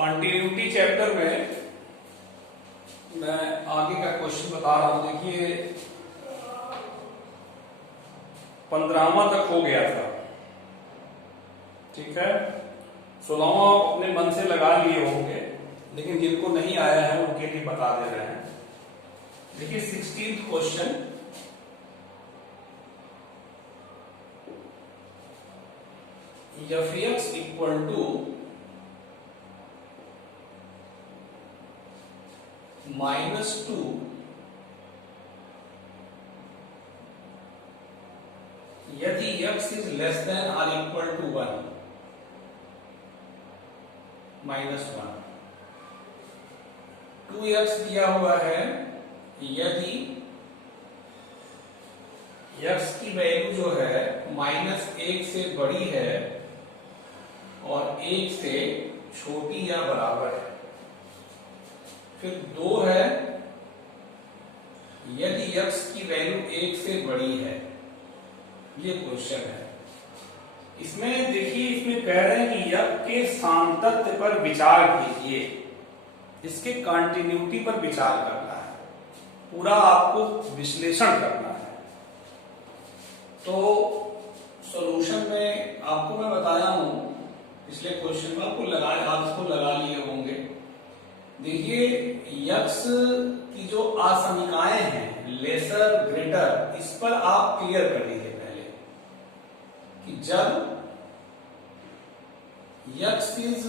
Continuity chapter में मैं आगे का क्वेश्चन बता रहा हूं। देखिए 15वां तक हो गया था, ठीक है। 16वां आप अपने मन से लगा लिए होंगे, लेकिन जिनको नहीं आया है उनके लिए बता दे रहे हैं। देखिए 16th question, f(x) equal to -2 यदि x इज लेस देन और इक्वल टू 1 -1। 2x दिया हुआ है यदि x की वैल्यू जो है -1 से बड़ी है और 1 से छोटी या बराबर है। फिर 2 है यदि x की वैल्यू 1 से बड़ी है। ये क्वेश्चन है। इसमें देखिए, इसमें कह रहे हैं कि f के सांतत्य पर विचार कीजिए, इसके कॉन्टिन्यूटी पर विचार करना है, पूरा आपको विश्लेषण करना है। तो सॉल्यूशन में आपको मैं बताया हूं, पिछले क्वेश्चन में आपको लगा लिए होंगे। देखिए x की जो असमीकाएं हैं, लेसर ग्रेटर, इस पर आप क्लियर कर लीजिए पहले कि जब x इज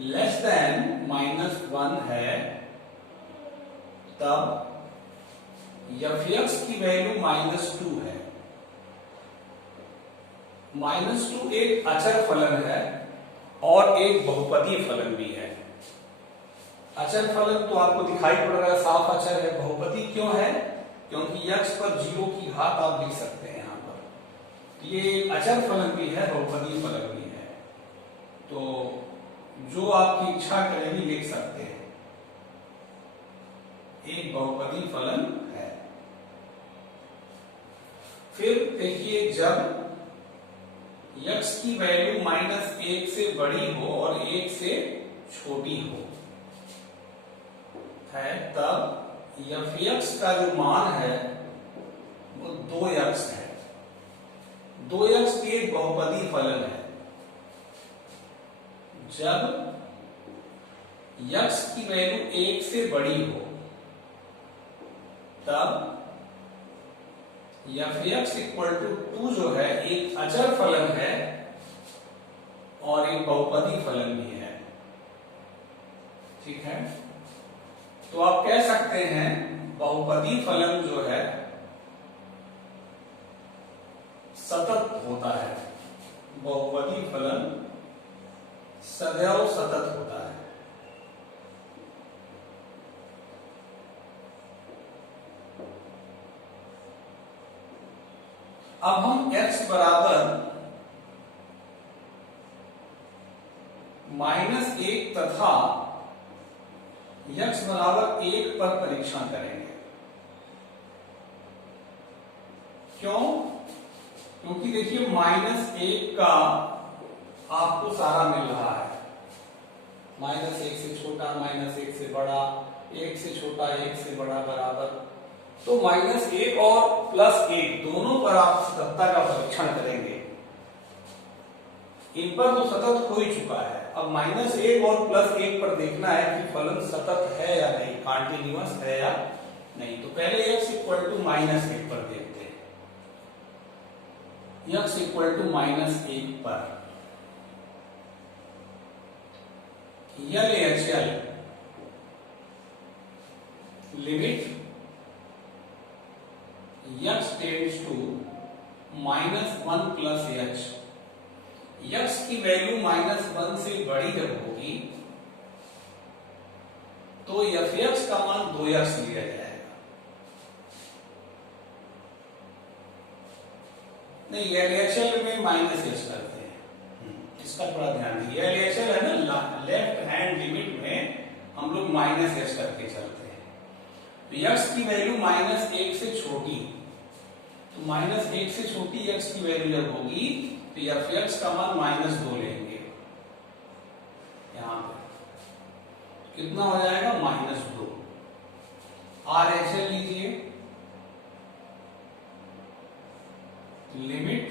लेस देन -1 है तब f(x) की वैल्यू -2 है। -2 एक अचर फलन है और एक बहुपदीय फलन भी है। अचर फलन तो आपको दिखाई पड़ रहा है, साफ अचर है। बहुपदी क्यों है? क्योंकि x पर 0 की घात आप लिख सकते हैं यहां पर। ये अचर फलन भी है, बहुपदी फलन भी है। तो जो आपकी इच्छा करेगी लिख सकते हैं, एक बहुपदी फलन है। फिर देखिए जब x की वैल्यू -1 से बड़ी हो और 1 से छोटी हो है, तब f(x) का जो मान है वो 2x है। 2x भी एक बहुपदी फलन है। जब x की वैल्यू 1 से बड़ी हो तब f(x) इक्वल टू 2 जो है एक अचर फलन है और एक बहुपदी फलन भी है, ठीक है। तो आप कह सकते हैं बहुपदी फलन जो है सतत होता है। बहुपदी फलन सदैव सतत होता है। अब हम x बराबर -1 तथा x बराबर 1 पर परीक्षण करेंगे। क्यों? क्योंकि देखिए -1 का आपको सारा मिल रहा है। -1 से छोटा, -1 से बड़ा, 1 से छोटा, 1 से बड़ा, बराबर। तो -1 और +1 दोनों पर आप सततता का परीक्षण करेंगे। इन पर तो सतत हो ही चुका है। अब -1 और +1 पर देखना है कि फलन सतत है या नहीं, कॉन्टिन्यूअस है या नहीं। तो पहले x इक्वल टू -1 पर देखते हैं। x इक्वल टू -1 पर LHL limit x tends to -1 + h। x की वैल्यू -1 से बड़ी जब होगी तो f(x) का मान 2x लिया जाएगा। नहीं, LHL में -h करते हैं, इसका थोड़ा ध्यान दीजिए। LHL है ना, लेफ्ट हैंड लिमिट में हम लोग -h करके चलते हैं। तो x की वैल्यू -1 से छोटी, तो -1 से छोटी x की वैल्यू जब होगी तो f(x) का मान -2 लेंगे यहां कितना हो जाएगा -2। RHL लीजिए, limit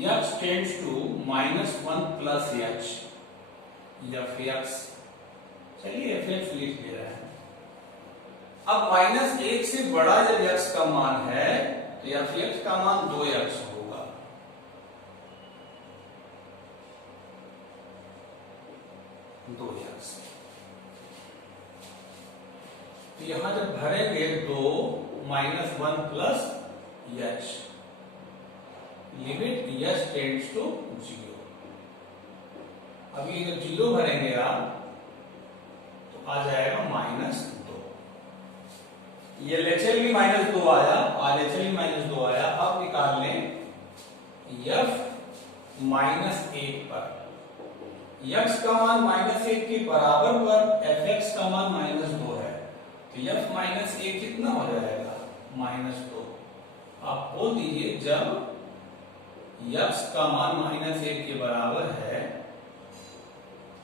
x tends to -1 plus h, fx, चलिए fx लिख ले रहे हैं। अब -1 से बड़ा जब x का मान है तो fx का मान 2x होगा। तो यहां जब भरेंगे 2 -1 plus h, limit h tends to 0। अभी जब 0 भरेंगे आप तो आ जाएगा -2। ये LHL भी -2 आया, RHL भी -2 आया। अब निकाल लें f -1 पर, x का मान -1 के बराबर पर fx का मान -2 है, तो f -1 कितना हो जाएगा -2। आप बोल दीजिए जब x का मान -1 के बराबर है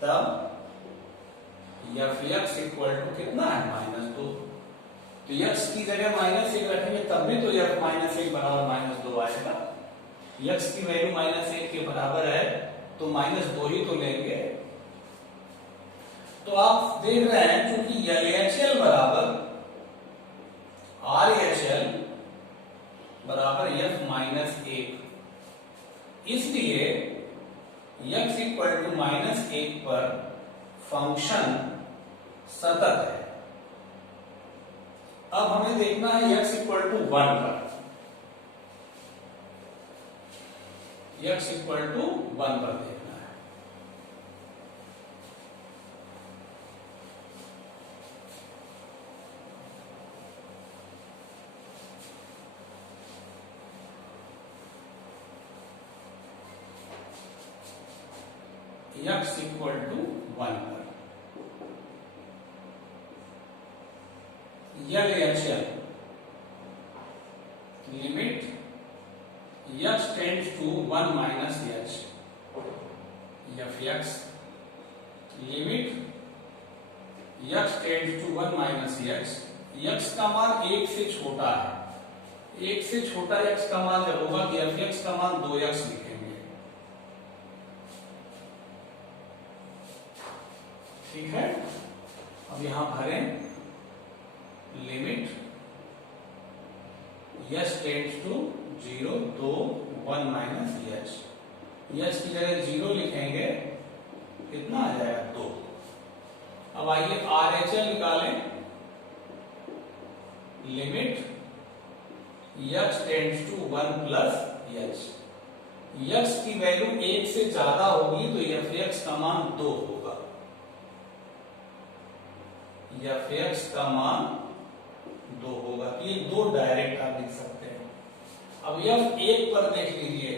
तब fx इक्वल टू कितना है -2। तो x की जगह -1 रखेंगे तब भी तो f -1 बराबर -2 आएगा। x की वैल्यू -1 के बराबर है तो -2 ही तो लेंगे। तो आप देख रहे हैं क्योंकि LHL बराबर RHL बराबर f -1, इसलिए x इक्वल टू -1 पर फंक्शन सतत है। अब हमें देखना है x इक्वल टू 1 पर, x इक्वल टू 1 पर देखना है। x इक्वल टू 1 पर LHL limit x tends to 1 minus h, fx limit x tends to 1 minus h, x का मान 1 से छोटा है, 1 से छोटा x का मान जब होगा कि fx का मान 2x लिखेंगे। ठीक है, अब यहां भरें लिमिट s टेंड्स टू 0 तो 1 माइनस h, h की जगह 0 लिखेंगे, कितना आ जाएगा 2। अब आइए RHL निकालें, limit x tends to 1 plus h, x की वैल्यू 1 से ज्यादा होगी तो fx का मान 2 होगा, fx का मान 2 होगा। ये 2 डायरेक्ट आप लिख सकते हैं। अब f1 पर देख लीजिए,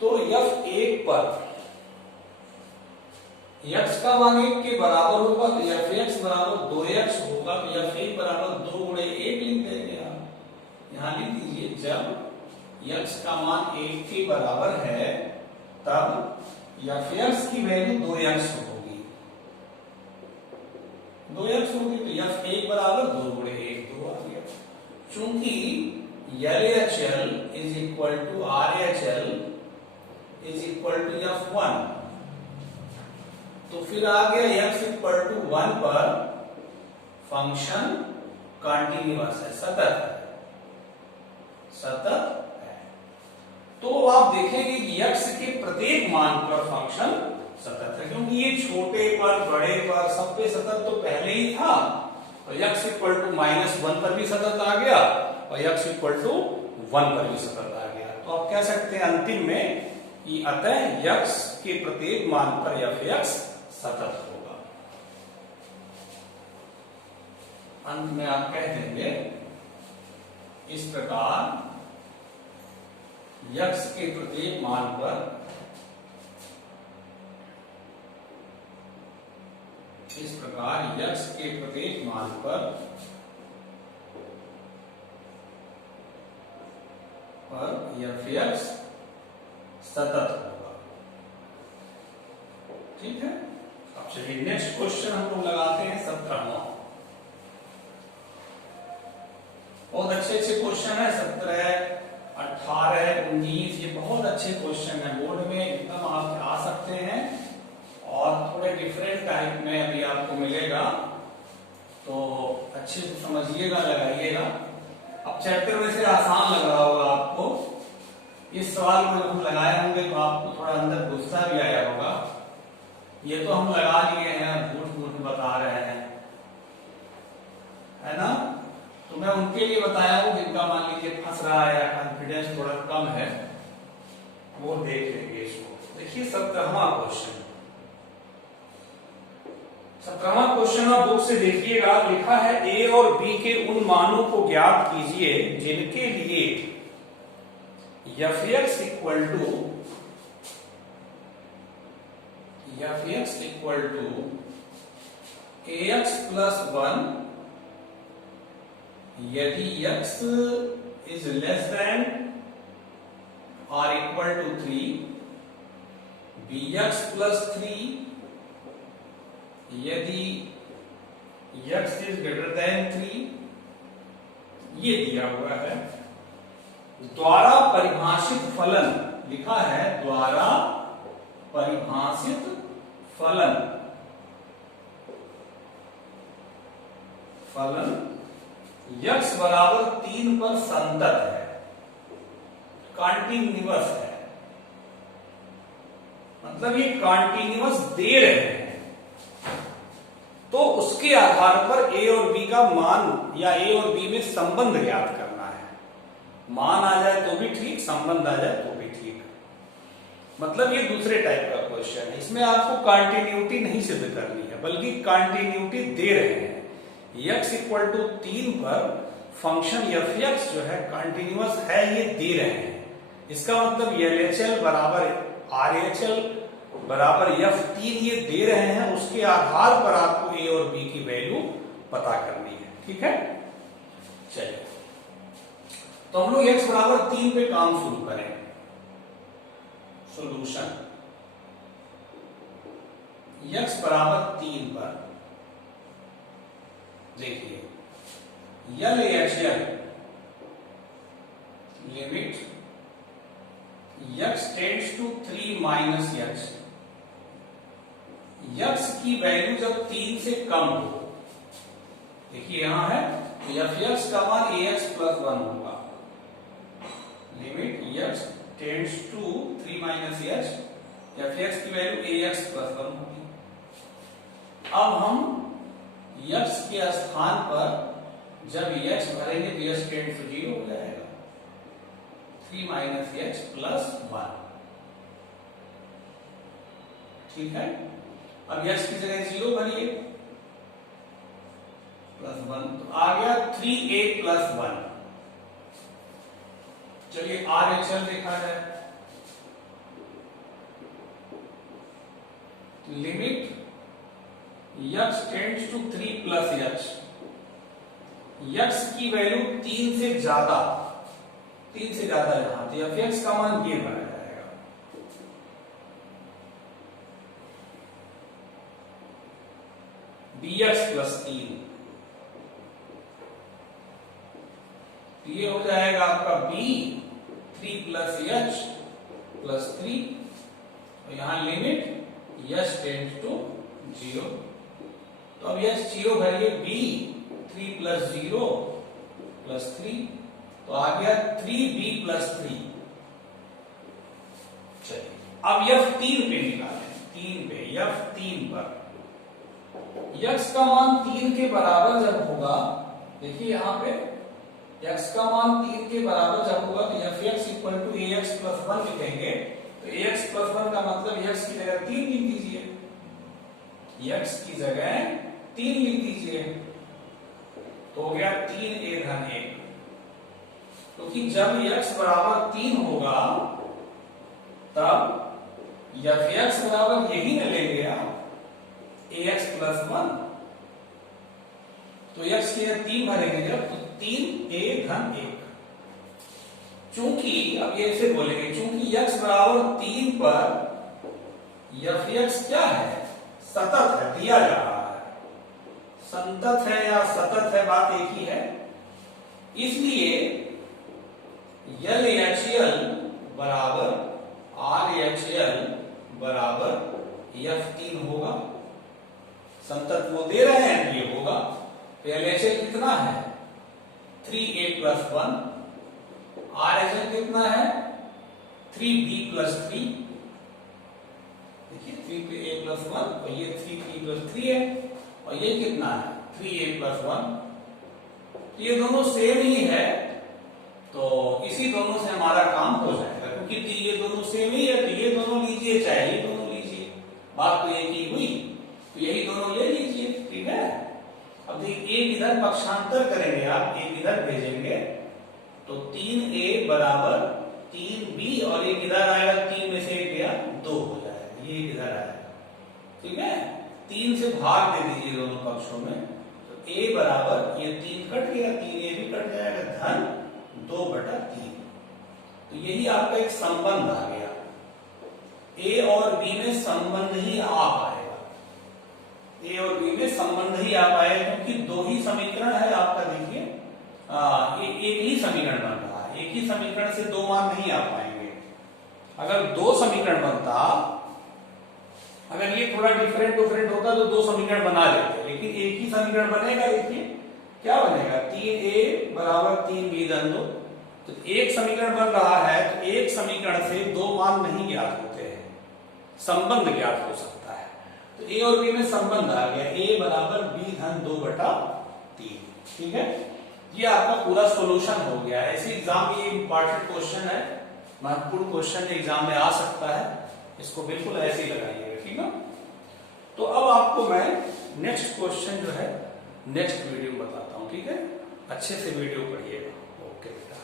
तो f1 पर x का मान 1 के बराबर होगा तो fx बराबर 2x होगा, तो f1 बराबर 2 गुणे 1 लिख देंगे आप। यहां लिख दीजिए जब x का मान 1 के बराबर है तब fx की वैल्यू 2x होगी, 2x होगी तो f1 बराबर 2 गुणे 1 2 आ गया। चूंकि LHL is equal to RHL is equal to f1, तो फिर आ गया x इक्वल टू 1 पर फंक्शन कंटिन्यूअस है, सतत है, सतत है। तो आप देखेंगे कि x के प्रत्येक मान पर फंक्शन सतत है, क्योंकि ये छोटे पर बड़े पर सब पे सतत तो पहले ही था, और x इक्वल टू -1 पर भी सतत आ गया और x इक्वल टू 1 पर भी सतत आ गया। तो आप कह सकते हैं अंतिम में कि अतः x के प्रत्येक मान पर fx सतत होगा। अंत में आप कह देंगे इस प्रकार x के प्रत्येक मान पर x के प्रत्येक मान पर fx सतत होगा। ठीक है। चलिए नेक्स्ट क्वेश्चन हम लोग लगाते हैं 17वां। बहुत अच्छे अच्छे क्वेश्चन है, 17, 18, 19, ये बहुत अच्छे क्वेश्चन है, बोर्ड में एकदम आप आ सकते हैं और थोड़े डिफरेंट टाइप में अभी आपको मिलेगा, तो अच्छे से समझिएगा, लगाइएगा। अब चैप्टर में से आसान लग रहा होगा आपको, इस सवाल को जब हम लगाए होंगे तो आपको थोड़ा अंदर गुस्सा भी आया होगा, ये तो हम लगा लिए हैं, झूठ मूठ बता रहे हैं, है ना। तो मैं उनके लिए बताया हूं जिनका मान लीजिए फंस रहा है या कॉन्फिडेंस थोड़ा कम है, वो देख लेंगे इसको। देखिए 17वां क्वेश्चन, 17वां क्वेश्चन आप बुक से देखिएगा, लिखा है ए और बी के उन मानों को ज्ञात कीजिए जिनके लिए fx equal to ax plus 1 यदि x इज लेस देन और इक्वल टू 3, bx प्लस 3 यदि x इज ग्रेटर देन 3, ये दिया हुआ है। द्वारा परिभाषित फलन, लिखा है द्वारा परिभाषित फलन x बराबर 3 पर संतत है, कॉन्टिन्यूअस है, मतलब ये कॉन्टिन्यूअस दे रहे हैं, तो उसके आधार पर ए और बी का मान या ए और बी में संबंध ज्ञात करना है। मान आ जाए तो भी ठीक, संबंध आ जाए तो भी ठीक, मतलब ये दूसरे टाइप का क्वेश्चन है। इसमें आपको कॉन्टिन्यूटी नहीं सिद्ध करनी है, बल्कि कॉन्टिन्यूटी दे रहे हैं। x इक्वल टू 3 पर फंक्शन fx जो है कॉन्टिन्यूअस है, ये दे रहे हैं। इसका मतलब LHL बराबर RHL बराबर F3 ये दे रहे हैं, उसके आधार पर आपको a और b की वैल्यू पता करनी है, ठीक है। चलिए तो हम लोग x बराबर 3 पे काम शुरू करें। सॉल्यूशन x बराबर 3 पर देखिए LHL limit x tends to 3 minus x की वैल्यू जब 3 से कम हो, देखिए यहां है तो fx का मान ax प्लस 1 होगा। Limit x tends to 3 minus fx की वैल्यू ax प्लस 1 होगी। अब हम x के स्थान पर जब x भरेंगे तो x टेंड्स टू 0 हो जाएगा, 3 माइनस x प्लस 1, ठीक है। अब x की जगह 0 भरिए, प्लस 1, तो आ गया 3a प्लस 1। चलिए RHL देखा जाए, limit x tends to 3 plus x की वैल्यू 3 से ज्यादा जहां, तो fx का मान ये बना जाएगा, bx प्लस 3, ये हो जाएगा आपका b 3 प्लस h प्लस 3, तो यहां लिमिट h टेंड्स टू 0, तो अब h 0 भरिए, b 3 प्लस 0 प्लस 3, तो आ गया 3b प्लस 3। चलिए अब F3 पे निकालें, 3 पे, F3 पर x का मान 3 के बराबर जब होगा, देखिए यहां पे x का मान 3 के बराबर जब होगा तो fx equal to ax plus 1 लिखेंगे, तो ax प्लस 1 का मतलब x की जगह 3 लिख दीजिए, x की जगह 3 लिख दीजिए, तो हो गया 3a धन 1, क्योंकि जब x बराबर 3 होगा तब fx बराबर यही न लेंगे आप, ax प्लस 1, तो x की जगह 3 भरेंगे जब, तो 3a धन 1। चूंकि अब ये ऐसे बोलेंगे, चूंकि x बराबर 3 पर fx क्या है, सतत है, दिया जा रहा है। संतत है या सतत है, बात एक ही है। इसलिए LHL बराबर RHL बराबर F3 होगा। संतत वो दे रहे हैं, ये होगा। तो LHL कितना है 3A+1, RHL कितना है 3B+3। देखिए 3A+1 और ये 3B+3 है, और ये कितना है 3A+1। ये दोनों सेम ही है, तो इसी दोनों से हमारा काम हो जाएगा, क्योंकि ये दोनों सेम ही है। तो ये दोनों लीजिए, चाहे ये दोनों लीजिए, बात तो एक ही हुई। तो यही दोनों ले लीजिए, ठीक है। अब देखिए एक इधर पक्षांतर करेंगे आप, एक इधर भेजेंगे, तो 3A बराबर 3B, और एक इधर आएगा, 3 में से एक गया 2 हो जाएगा, ये इधर आएगा, ठीक है। 3 से भाग दे दीजिए दोनों पक्षों में, तो A बराबर ये 3 कट गया, 3A भी कट जाएगा, धन 2/3। तो यही आपका एक संबंध आ गया। A और B में संबंध ही आ पाएगा, A और B में संबंध ही आ पाएगा, क्योंकि दो ही समीकरण है आपका। देखिए एक ही समीकरण बन रहा है, एक ही समीकरण से दो मान नहीं आ पाएंगे। अगर दो समीकरण बनता, अगर ये थोड़ा डिफरेंट होता तो दो समीकरण बना लेते, लेकिन एक ही समीकरण बनेगा। देखिए क्या बनेगा 3A बराबर 3B धन 2। तो एक समीकरण बन रहा है, तो एक समीकरण से दो मान नहीं ज्ञात होते हैं, संबंध ज्ञात हो सकता है। तो A और B में संबंध आ गया, A बराबर B धन 2/3, ठीक है। ये आपका पूरा सॉल्यूशन हो गया। ऐसे एग्जाम में ये इंपॉर्टेंट क्वेश्चन है, महत्वपूर्ण क्वेश्चन एग्जाम में आ सकता है, इसको बिल्कुल ऐसे ही लगाइएगा, ठीक है। तो अब आपको मैं नेक्स्ट क्वेश्चन जो है नेक्स्ट वीडियो में बताता हूं, ठीक है। अच्छे से वीडियो पढ़िएगा। ओके बेटा।